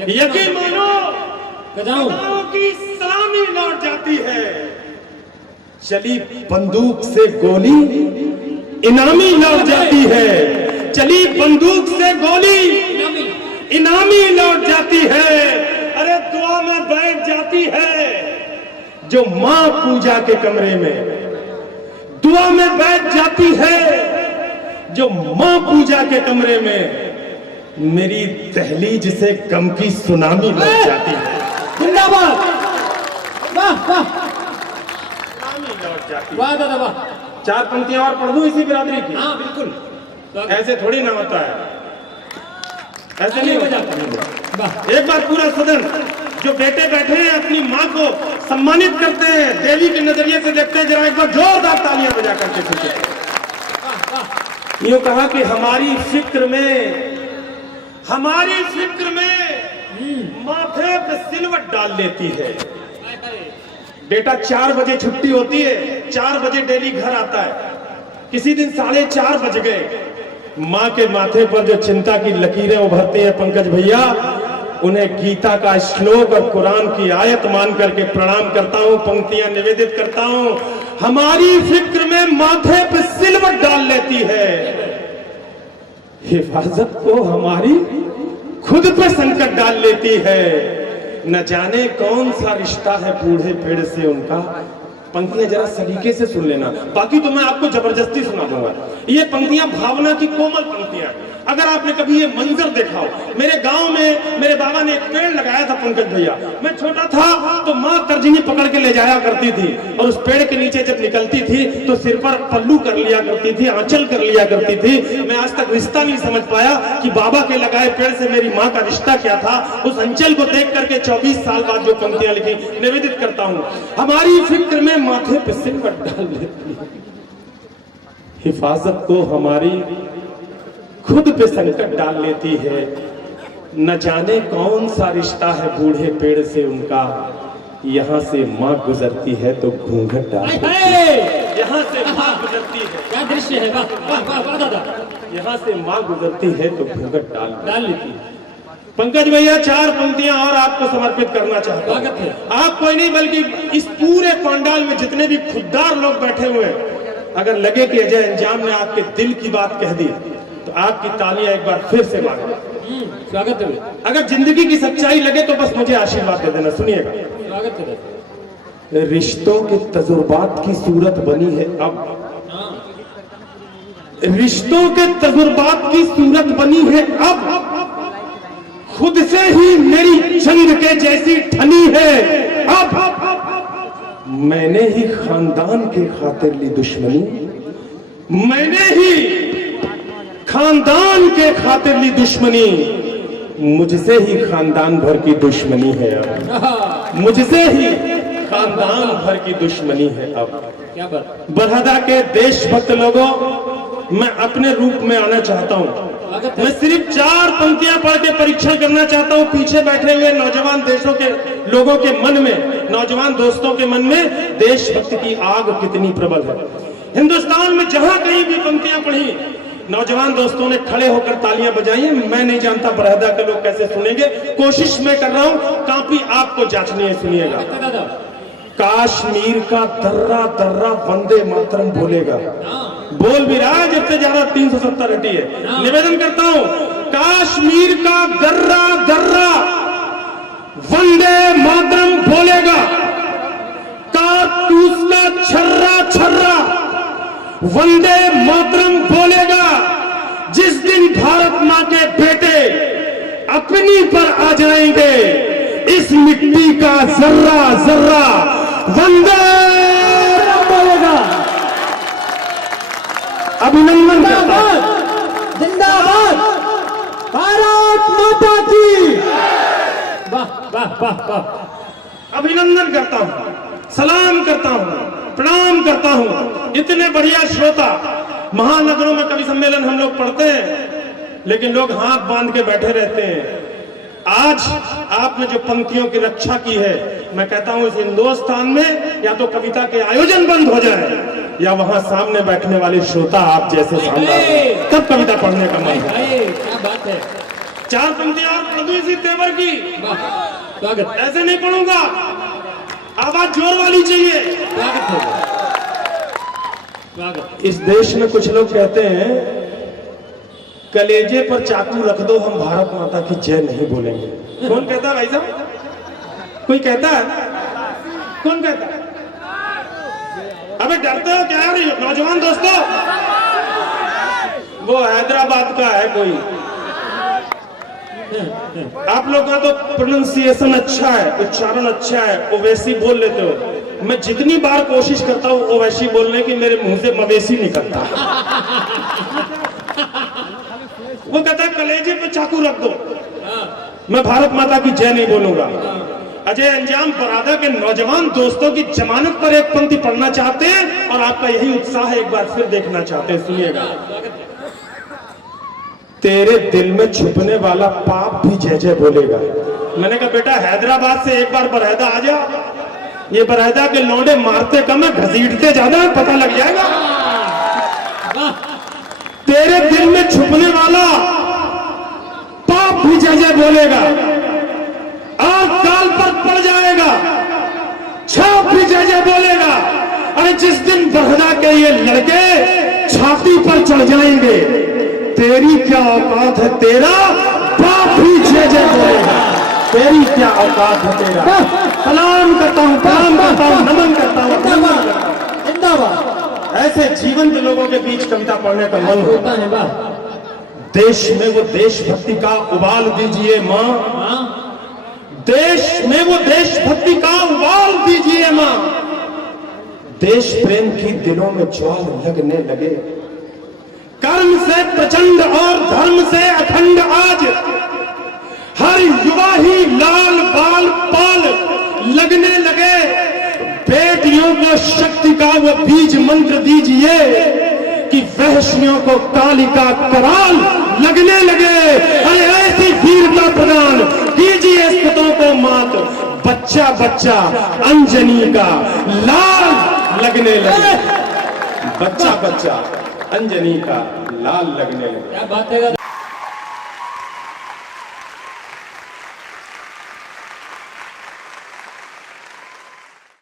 यकीन मानो गदाओं की सलामी लौट जाती है, चली बंदूक से गोली इनामी लौट जाती है, चली बंदूक से गोली इनामी लौट जाती है। अरे दुआ में बैठ जाती है जो मां पूजा के कमरे में, दुआ में बैठ जाती है जो मां पूजा के कमरे में, मेरी दहलीज से गम की सुनामी लौट जाती है। जिंदाबाद, वाह वाह, सुनामी लौट जाती है। वाह दादा वाह। 4 पंक्तियां और पढ़ दूं इसी बिरादरी की? हाँ बिल्कुल, ऐसे थोड़ी ना होता है, ऐसे नहीं हो जाता। एक बार पूरा सदन जो बेटे बैठे हैं अपनी माँ को सम्मानित करते हैं, देवी के नजरिए से देखते हैं, जरा एक बार जोरदार तालियां बजा करके पूछे। यूं कहा कि हमारी फिक्र में माथे पे सिलवट डाल लेती है। बेटा 4 बजे छुट्टी होती है, 4 बजे डेली घर आता है, किसी दिन 4:30 बज गए, माँ के माथे पर जो चिंता की लकीरें उभरती हैं पंकज भैया, उन्हें गीता का श्लोक और कुरान की आयत मान करके प्रणाम करता हूँ, पंक्तियां निवेदित करता हूँ। हमारी फिक्र में माथे पे सिलवट डाल लेती है, हिफाजत को हमारी खुद पे संकट डाल लेती है। न जाने कौन सा रिश्ता है बूढ़े पेड़ से उनका। पंक्तियां जरा सलीके से सुन लेना, बाकी तो मैं आपको जबरदस्ती सुना दूंगा। ये पंक्तियां भावना की कोमल पंक्तियां। अगर आपने कभी ये मंजर देखा हो, मेरे गांव में मेरे बाबा ने एक पेड़ लगाया था पंकज भैया, मैं छोटा था तो माँ तर्जनी पकड़ के ले जाया करती थी, और उस पेड़ के नीचे जब निकलती थी तो सिर पर पल्लू कर लिया करती थी, आंचल कर लिया करती थी। मैं आज तक रिश्ता नहीं समझ पाया कि बाबा के लगाए पेड़ से मेरी माँ का रिश्ता क्या था। उस अंचल को देख करके 24 साल बाद जो पंक्तियां लिखी निवेदित करता हूँ। हमारी फिक्र में माथे पे सिलवट डाल लेती है, हिफाजत को हमारी खुद पे संकट डाल लेती है। न जाने कौन सा रिश्ता है बूढ़े पेड़ से उनका, यहाँ से माँ गुजरती है तो घूंघट डाल लेती है। यहाँ से माँ गुजरती है, क्या दृश्य है, वाह वाह वाह वाह दादा। यहाँ से माँ गुजरती है तो घूंघट डाल लेती है। पंकज भैया 4 पंक्तियां और आपको समर्पित करना चाहता हूँ। आप कोई नहीं बल्कि इस पूरे पंडाल में जितने भी खुददार लोग बैठे हुए हैं, अगर लगे कि अजय अंजाम ने आपके दिल की बात कह दी तो आपकी तालियां एक बार फिर से मांगे। स्वागत है। अगर जिंदगी की सच्चाई लगे तो बस मुझे आशीर्वाद दे देना। सुनिएगा, स्वागत है। रिश्तों के तजुर्बात की सूरत बनी है अब, रिश्तों के तजुर्बात की सूरत बनी है अब, खुद से ही मेरी जंग के जैसी ठनी है अब। मैंने ही खानदान के खातिर ली दुश्मनी, मैंने ही खानदान के खातिर ली दुश्मनी, मुझसे ही खानदान भर की दुश्मनी है अब, मुझसे ही खानदान भर की दुश्मनी है अब। क्या बात। बरहदा के देशभक्त लोगों, मैं अपने रूप में आना चाहता हूँ। मैं सिर्फ 4 पंक्तियां पढ़ के परीक्षण करना चाहता हूँ पीछे बैठे हुए नौजवान देशों के लोगों के मन में, नौजवान दोस्तों के मन में देशभक्त की आग कितनी प्रबल है। हिंदुस्तान में जहां कहीं भी पंक्तियां पढ़ी, नौजवान दोस्तों ने खड़े होकर तालियां बजाई। मैं नहीं जानता बरहदा के लोग कैसे सुनेंगे, कोशिश मैं कर रहा हूं, काफी आपको जांचनी है। सुनिएगा, कश्मीर का दर्रा दर्रा वंदे मातरम बोलेगा, बोल भी रहा है, जब से ज्यादा 370 हटी है। निवेदन करता हूं, कश्मीर का दर्रा दर्रा वंदे मातरम बोलेगा, कारतूस का छर्रा छर्रा वंदे मातरम बोलेगा। जिस दिन भारत मां के बेटे अपनी पर आ जाएंगे, इस मिट्टी का जर्रा जर्रा वंदे बोलेगा। अभिनंदन करता हूं। जिंदाबाद, भारत माता की। वाह वाह वाह वाह। अभिनंदन करता हूं, सलाम करता हूं, प्रणाम करता हूं। इतने बढ़िया श्रोता, महानगरों में कवि सम्मेलन हम लोग पढ़ते हैं, लेकिन लोग हाथ बांध के बैठे रहते हैं। आज आपने जो पंक्तियों की रक्षा की है, मैं कहता हूं इस हिंदुस्तान में या तो कविता के आयोजन बंद हो जाए, या वहां सामने बैठने वाले श्रोता आप जैसे शानदार, तब कविता पढ़ने का मन है। क्या बात है। चार पंक्तियां और पढ़ दूं इसी तेवर की। वाह, स्वागत ऐसे नहीं पढ़ूंगा, आवाज जोर वाली चाहिए। स्वागत है, स्वागत। इस देश में कुछ लोग कहते हैं कलेजे पर चाकू रख दो, हम भारत माता की जय नहीं बोलेंगे। कौन कहता है भाई साहब? कोई कहता है? कौन कहता है? अबे डरते हो क्या यार नौजवान दोस्तों? वो हैदराबाद का है कोई। आप लोगों का तो प्रोनाउंसिएशन अच्छा है, उच्चारण अच्छा है, ओवैसी बोल लेते हो। मैं जितनी बार कोशिश करता हूँ ओवैसी बोलने की, मेरे मुंह से मवेशी निकलता। वो कहता है कलेजे पे चाकू रख दो, मैं भारत माता की जय नहीं बोलूंगा। अजय अंजाम बरादर के नौजवान दोस्तों की जमानत पर एक पंक्ति पढ़ना चाहते हैं और आपका यही उत्साह है, एक बार फिर देखना चाहते हैं। सुनिएगा। तेरे दिल में छुपने वाला पाप भी जय जय बोलेगा। मैंने कहा बेटा हैदराबाद से एक बार बरहदा आ जा, ये बरहदा के लौंडे मारते कम है, घसीटते ज्यादा है, पता लग जाएगा। तेरे दिल में छुपने वाला पाप भी जय जय बोलेगा और काल पर पड़ जाएगा, छाप भी जय जय बोलेगा। अरे जिस दिन बरहदा के ये लड़के छाती पर चढ़ जाएंगे, तेरी क्या औकात है, तेरा बाप भी जय जय बोलेगा। तेरी क्या औकात है तेरा। सलाम करता हूँ, प्रणाम करता हूँ, नमन करता हूँ, जिंदाबाद। ऐसे जीवंत लोगों के बीच कविता पढ़ने का मन होता है। वाह। देश में वो देशभक्ति का उबाल दीजिए माँ, देश में वो देशभक्ति का उबाल दीजिए माँ। देश प्रेम की दिलों में ज्वाल लगने लगे, कर्म से प्रचंड और धर्म से अखंड आज हर युवा ही लाल बाल पाल लगने लगे। बेटियों को शक्ति का वो बीज मंत्र दीजिए कि वहशियों को कालिका कराल लगने लगे। अरे ऐसी वीरता प्रदान कीजिए स्तुतों को मात, बच्चा बच्चा अंजनी का लाल लगने लगे। बच्चा बच्चा अंजनी का लाल लगने लगे। क्या बात है।